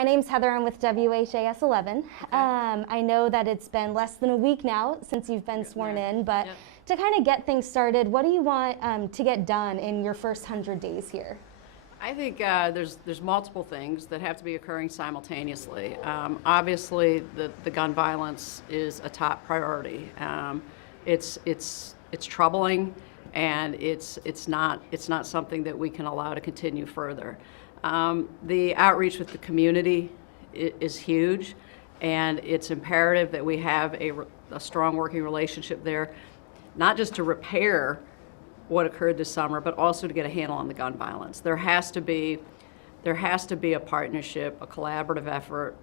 my name's Heather. I'm with WHAS 11. Okay. I know that it's been less than a week now since you've been sworn in, but to kind of get things started, what do you want to get done in your first 100 days here? I think there's multiple things that have to be occurring simultaneously. Obviously, the gun violence is a top priority. It's troubling, and it's not something that we can allow to continue further. The outreach with the community is huge, and it's imperative that we have a strong working relationship there, not just to repair what occurred this summer, but also to get a handle on the gun violence. There has to be a partnership, a collaborative effort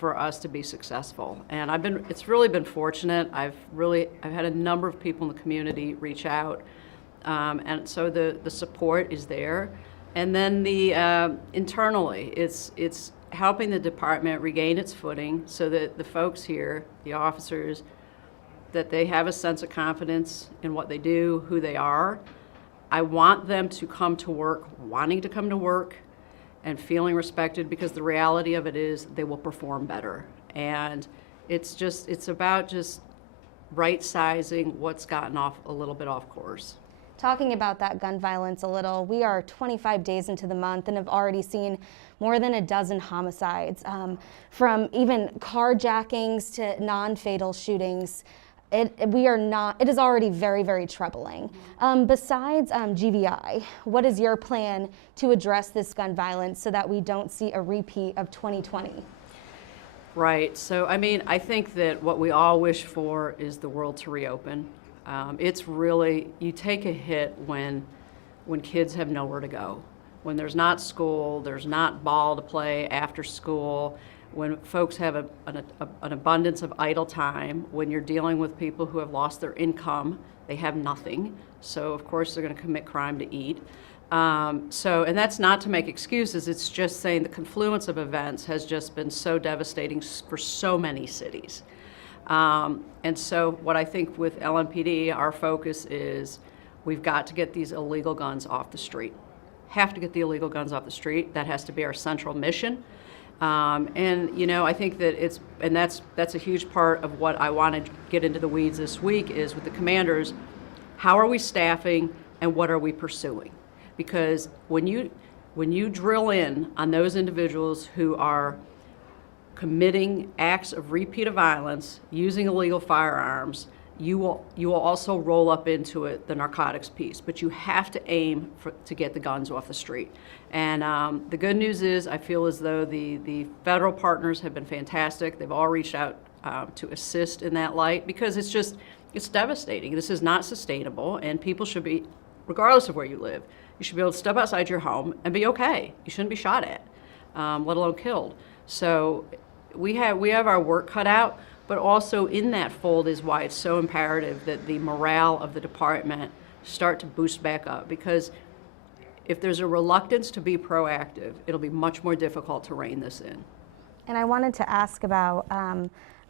for us to be successful. And it's really been fortunate. I've had a number of people in the community reach out, and so the support is there. And then internally, it's helping the department regain its footing so that the folks here, the officers, that they have a sense of confidence in what they do, who they are. I want them to come to work wanting to come to work and feeling respected, because the reality of it is they will perform better. And it's about just right sizing what's gotten a little bit off course. Talking about that gun violence a little, we are 25 days into the month and have already seen more than a dozen homicides, from even carjackings to non-fatal shootings. It is already very, very troubling. Besides GVI, what is your plan to address this gun violence so that we don't see a repeat of 2020? Right. So, I think that what we all wish for is the world to reopen. It's really, you take a hit when kids have nowhere to go, when there's not school, there's not ball to play after school, when folks have an abundance of idle time, when you're dealing with people who have lost their income, they have nothing, so of course they're going to commit crime to eat. And that's not to make excuses, it's just saying the confluence of events has just been so devastating for so many cities. And so what I think with LMPD, our focus is we've got to get these illegal guns off the street. Have to get the illegal guns off the street. That has to be our central mission. I think that that's a huge part of what I want to get into the weeds this week is with the commanders, how are we staffing and what are we pursuing? Because when you drill in on those individuals who are committing acts of repeat of violence, using illegal firearms, you will also roll up into it the narcotics piece, but you have to aim to get the guns off the street. And the good news is I feel as though the federal partners have been fantastic. They've all reached out to assist in that light, because it's devastating. This is not sustainable, and people should be, regardless of where you live, you should be able to step outside your home and be okay. You shouldn't be shot at, let alone killed. So we have our work cut out, but also in that fold is why it's so imperative that the morale of the department start to boost back up, because if there's a reluctance to be proactive, it'll be much more difficult to rein this in. And I wanted to ask about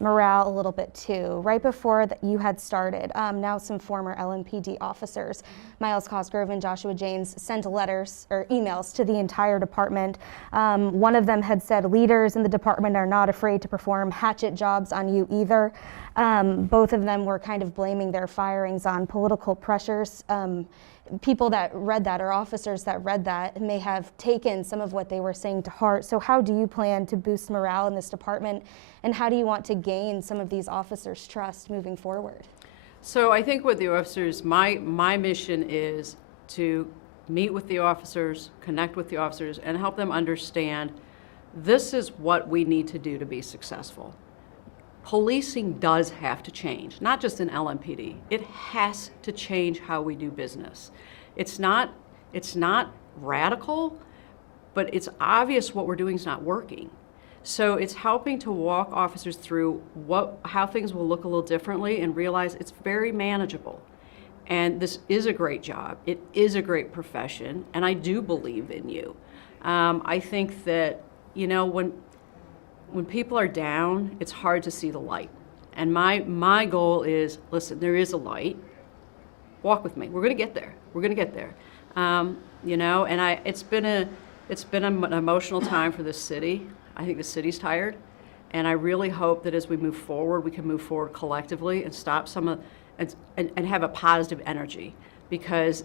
morale a little bit too. Right before you had started, now some former LMPD officers, Miles Cosgrove and Joshua James, sent letters or emails to the entire department. One of them had said, leaders in the department are not afraid to perform hatchet jobs on you either. Both of them were kind of blaming their firings on political pressures. People that read that, or officers that read that, may have taken some of what they were saying to heart. So how do you plan to boost morale in this department, and how do you want to gain some of these officers' trust moving forward? So I think with the officers, my mission is to meet with the officers, connect with the officers, and help them understand this is what we need to do to be successful. Policing does have to change, not just in LMPD. It has to change how we do business. It's not radical, but it's obvious what we're doing is not working. So it's helping to walk officers through how things will look a little differently and realize it's very manageable. And this is a great job. It is a great profession, and I do believe in you. I think that, when people are down, it's hard to see the light. And my goal is, listen, there is a light. Walk with me. We're going to get there. We're going to get there. And it's been an emotional time for this city. I think the city's tired. And I really hope that as we move forward, we can move forward collectively and stop some of, and have a positive energy, because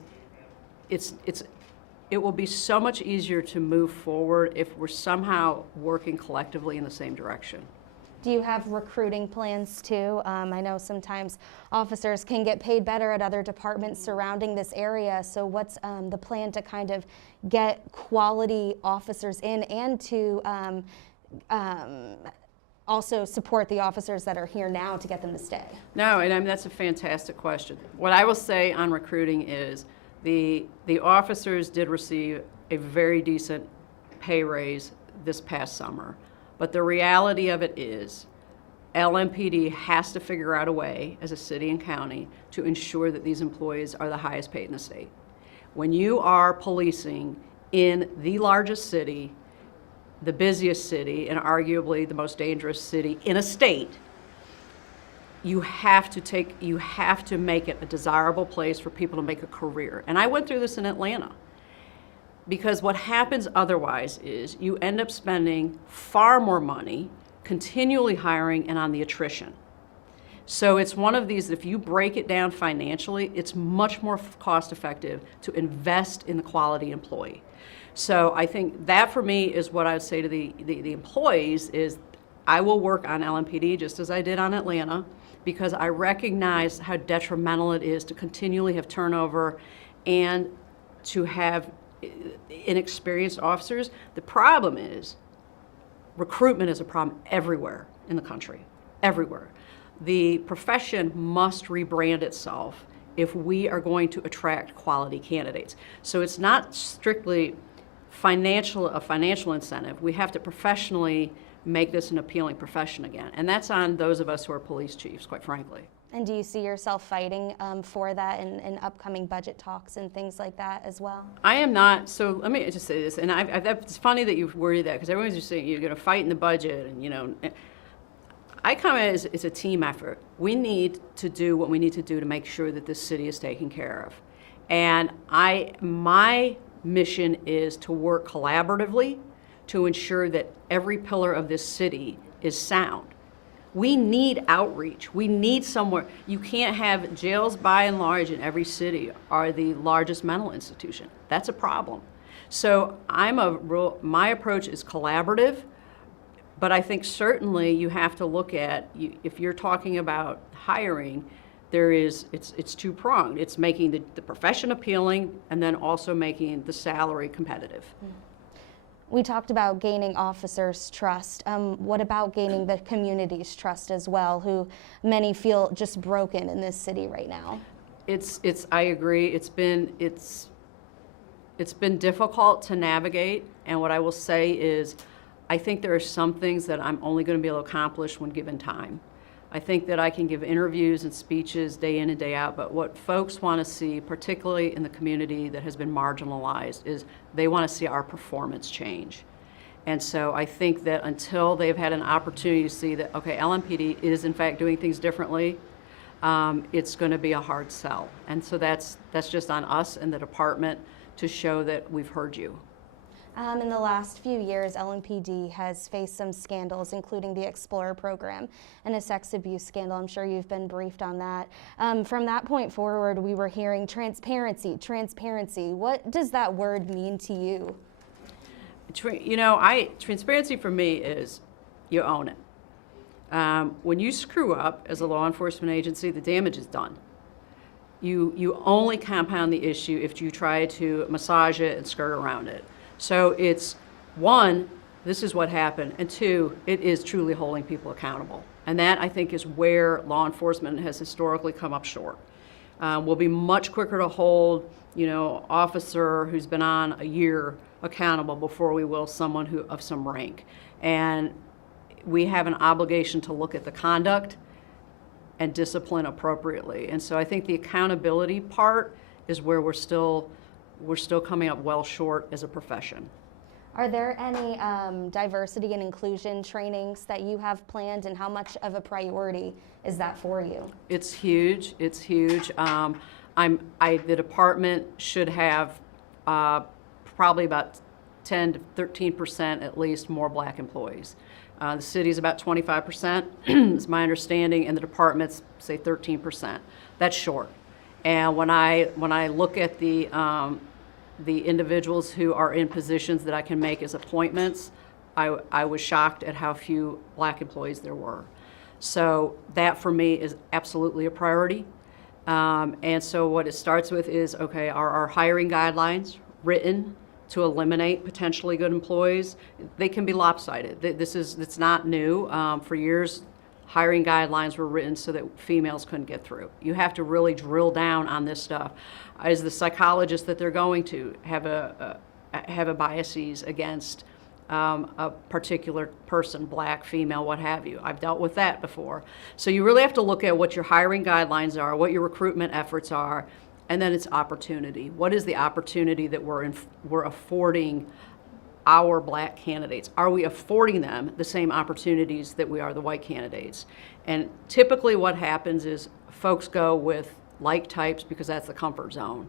it will be so much easier to move forward if we're somehow working collectively in the same direction. Do you have recruiting plans too? I know sometimes officers can get paid better at other departments surrounding this area. So what's the plan to kind of get quality officers in and to also support the officers that are here now to get them to stay? No, and I mean, that's a fantastic question. What I will say on recruiting is the officers did receive a very decent pay raise this past summer. But the reality of it is LMPD has to figure out a way as a city and county to ensure that these employees are the highest paid in the state. When you are policing in the largest city, the busiest city, and arguably the most dangerous city in a state, you have to make it a desirable place for people to make a career. And I went through this in Atlanta. Because what happens otherwise is you end up spending far more money continually hiring and on the attrition. So it's one of these, if you break it down financially, it's much more cost effective to invest in the quality employee. So I think that for me is what I would say to the employees is I will work on LMPD just as I did on Atlanta, because I recognize how detrimental it is to continually have turnover and to have inexperienced officers. The problem is recruitment is a problem everywhere in the country, everywhere. The profession must rebrand itself if we are going to attract quality candidates. So it's not strictly a financial incentive. We have to professionally make this an appealing profession again. And that's on those of us who are police chiefs, quite frankly. And do you see yourself fighting for that in upcoming budget talks and things like that as well? I am not. So let me just say this, and it's funny that you've worried that, because everyone's just saying you're going to fight in the budget, and you know, I come at it as a team effort. We need to do what we need to do to make sure that this city is taken care of, and my mission is to work collaboratively to ensure that every pillar of this city is sound. We need outreach. We need somewhere. You can't have jails, by and large, in every city are the largest mental institution. That's a problem. So my approach is collaborative, but I think certainly you have to look at, if you're talking about hiring, it's two-pronged. It's making the profession appealing and then also making the salary competitive. We talked about gaining officers' trust. What about gaining the community's trust as well, who many feel just broken in this city right now? I agree. It's been difficult to navigate, and what I will say is I think there are some things that I'm only going to be able to accomplish when given time. I think that I can give interviews and speeches day in and day out, but what folks want to see, particularly in the community that has been marginalized, is they want to see our performance change. And so I think that until they've had an opportunity to see that, okay, LMPD is in fact doing things differently, it's going to be a hard sell. And so that's just on us and the department to show that we've heard you. In the last few years, LMPD has faced some scandals, including the Explorer program and a sex abuse scandal. I'm sure you've been briefed on that. From that point forward, we were hearing transparency. What does that word mean to you? Transparency for me is you own it. When you screw up as a law enforcement agency, the damage is done. You only compound the issue if you try to massage it and skirt around it. So it's, one, this is what happened, and two, it is truly holding people accountable. And that, I think, is where law enforcement has historically come up short. We'll be much quicker to hold, officer who's been on a year accountable before we will someone of some rank. And we have an obligation to look at the conduct and discipline appropriately. And so I think the accountability part is where we're still coming up well short as a profession. Are there any diversity and inclusion trainings that you have planned, and how much of a priority is that for you? It's huge. It's huge. The department should have probably about 10 to 13% at least more black employees. The city is about 25%, is my understanding, and the departments say 13%. That's short. And when I look at the individuals who are in positions that I can make as appointments, I was shocked at how few black employees there were. So that for me is absolutely a priority. And so what it starts with is, okay, are our hiring guidelines written to eliminate potentially good employees? They can be lopsided. It's not new. For years, hiring guidelines were written so that females couldn't get through. You have to really drill down on this stuff. Is the psychologist that they're going to have a biases against a particular person, black, female, what have you? I've dealt with that before. So you really have to look at what your hiring guidelines are, what your recruitment efforts are, and then it's opportunity. What is the opportunity that we're affording our black candidates? Are we affording them the same opportunities that we are the white candidates? And typically what happens is folks go with like types because that's the comfort zone.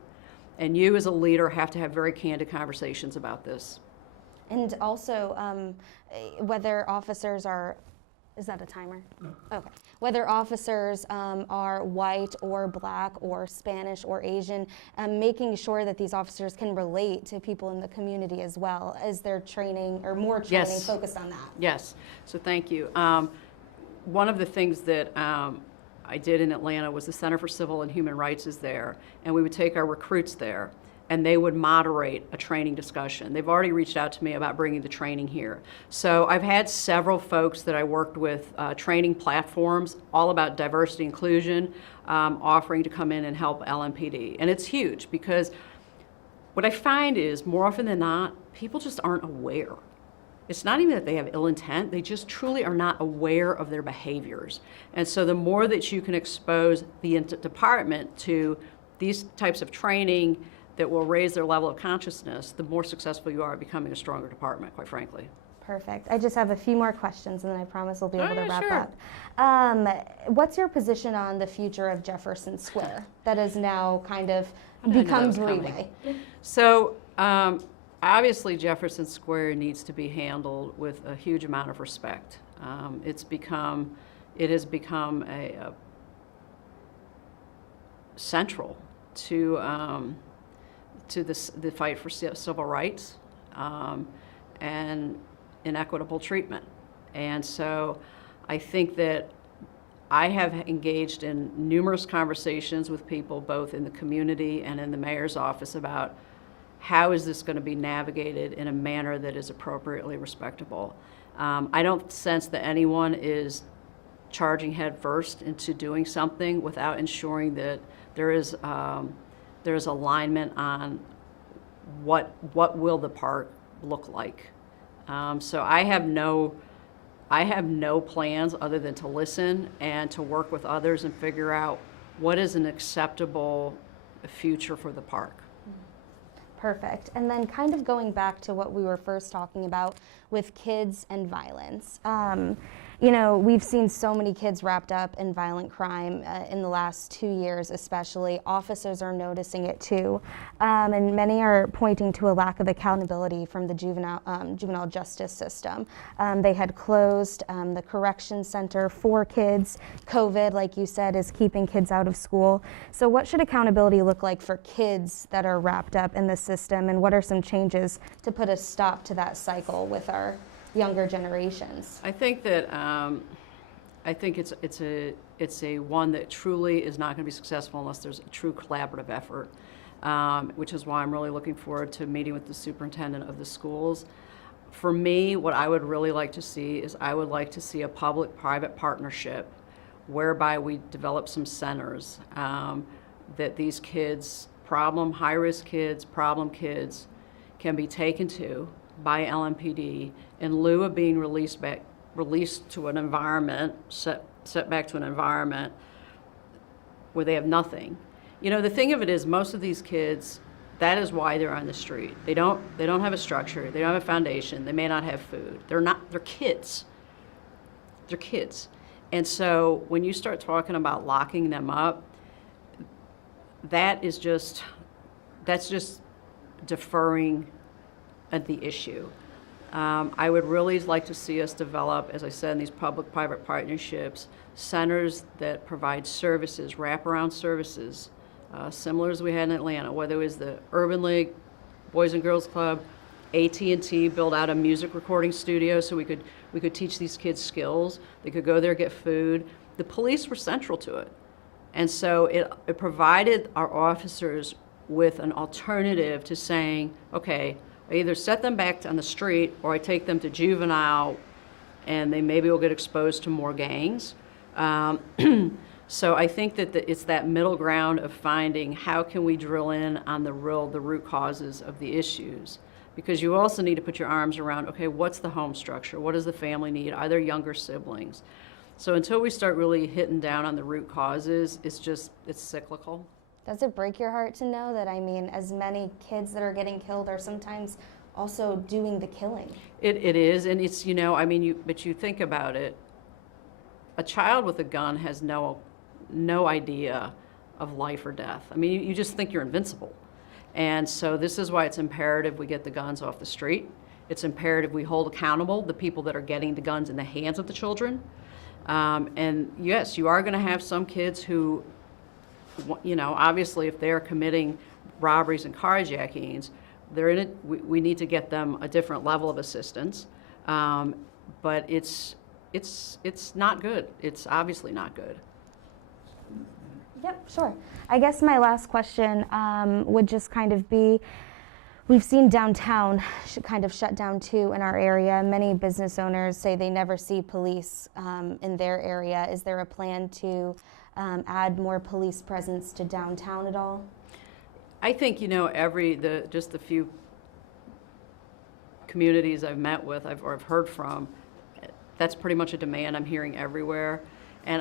And you as a leader have to have very candid conversations about this. And also, whether officers are, is that a timer? No. Okay. Whether officers are white or black or Spanish or Asian, making sure that these officers can relate to people in the community as well. Is there training or more training Yes. focused on that? Yes. So thank you. One of the things that I did in Atlanta was the Center for Civil and Human Rights is there, and we would take our recruits there, and they would moderate a training discussion. They've already reached out to me about bringing the training here. So I've had several folks that I worked with, training platforms, all about diversity inclusion, offering to come in and help LMPD. And it's huge because what I find is more often than not, people just aren't aware. It's not even that they have ill intent, they just truly are not aware of their behaviors. And so the more that you can expose the department to these types of training that will raise their level of consciousness, the more successful you are at becoming a stronger department, quite frankly. Perfect. I just have a few more questions and then I promise we'll be able to wrap sure. up. What's your position on the future of Jefferson Square that has now kind of become Breeway? So obviously Jefferson Square needs to be handled with a huge amount of respect. It has become a central to the fight for civil rights and inequitable treatment. And so I think that I have engaged in numerous conversations with people both in the community and in the mayor's office about how is this going to be navigated in a manner that is appropriately respectable. I don't sense that anyone is charging headfirst into doing something without ensuring that there is alignment on what will the park look like. So I have no plans other than to listen and to work with others and figure out what is an acceptable future for the park. Perfect. And then kind of going back to what we were first talking about with kids and violence. You know, we've seen so many kids wrapped up in violent crime in the last 2 years especially. Officers are noticing it too. And many are pointing to a lack of accountability from the juvenile justice system. They had closed the correction center for kids. COVID, like you said, is keeping kids out of school. So what should accountability look like for kids that are wrapped up in the system, and what are some changes to put a stop to that cycle with our younger generations? I think that it's a one that truly is not going to be successful unless there's a true collaborative effort, which is why I'm really looking forward to meeting with the superintendent of the schools. For me, what I would really like to see is I would like to see a public-private partnership whereby we develop some centers that these kids, high-risk kids, problem kids, can be taken to by LMPD in lieu of being released to an environment, set back to an environment where they have nothing. You know, the thing of it is, most of these kids, that is why they're on the street. They don't have a structure. They don't have a foundation. They may not have food. They're kids. They're kids. And so when you start talking about locking them up, that's just deferring at the issue. I would really like to see us develop, as I said, in these public-private partnerships, centers that provide services, wraparound services, similar as we had in Atlanta, whether it was the Urban League, Boys and Girls Club, AT&T built out a music recording studio so we could teach these kids skills. They could go there, get food. The police were central to it. And so it provided our officers with an alternative to saying, okay, I either set them back on the street or I take them to juvenile and they maybe will get exposed to more gangs. So I think that it's that middle ground of finding how can we drill in on the root causes of the issues. Because you also need to put your arms around, okay, what's the home structure? What does the family need? Are there younger siblings? So until we start really hitting down on the root causes, it's cyclical. Does it break your heart to know that, I mean, as many kids that are getting killed are sometimes also doing the killing? It is, and it's, but you think about it, a child with a gun has no idea of life or death. I mean, you just think you're invincible. And so this is why it's imperative we get the guns off the street. It's imperative we hold accountable the people that are getting the guns in the hands of the children. And yes, you are going to have some kids who, obviously if they're committing robberies and carjackings, they're in it. We need to get them a different level of assistance. But it's not good. It's obviously not good. Yep, sure. I guess my last question would just kind of be, we've seen downtown kind of shut down too in our area. Many business owners say they never see police in their area. Is there a plan to add more police presence to downtown at all? I think, just the few communities I've met with or I've heard from, that's pretty much a demand I'm hearing everywhere. And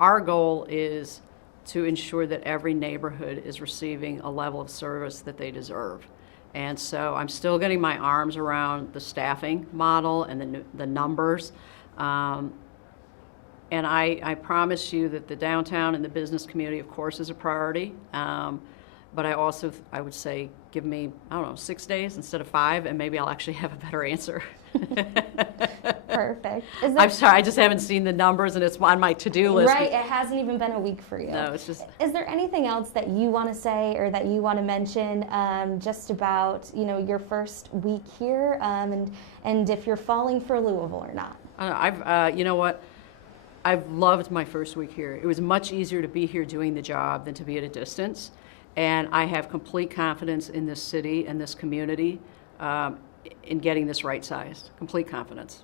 our goal is to ensure that every neighborhood is receiving a level of service that they deserve. And so I'm still getting my arms around the staffing model and the numbers. And I promise you that the downtown and the business community, of course, is a priority. But I would say, give me, 6 days instead of 5, and maybe I'll actually have a better answer. Perfect. I'm sorry, I just haven't seen the numbers, and it's on my to-do list. Right, it hasn't even been a week for you. No, it's just... Is there anything else that you want to say or that you want to mention just about, your first week here and if you're falling for Louisville or not? You know what? I've loved my first week here. It was much easier to be here doing the job than to be at a distance. And I have complete confidence in this city and this community in getting this right-sized. Complete confidence.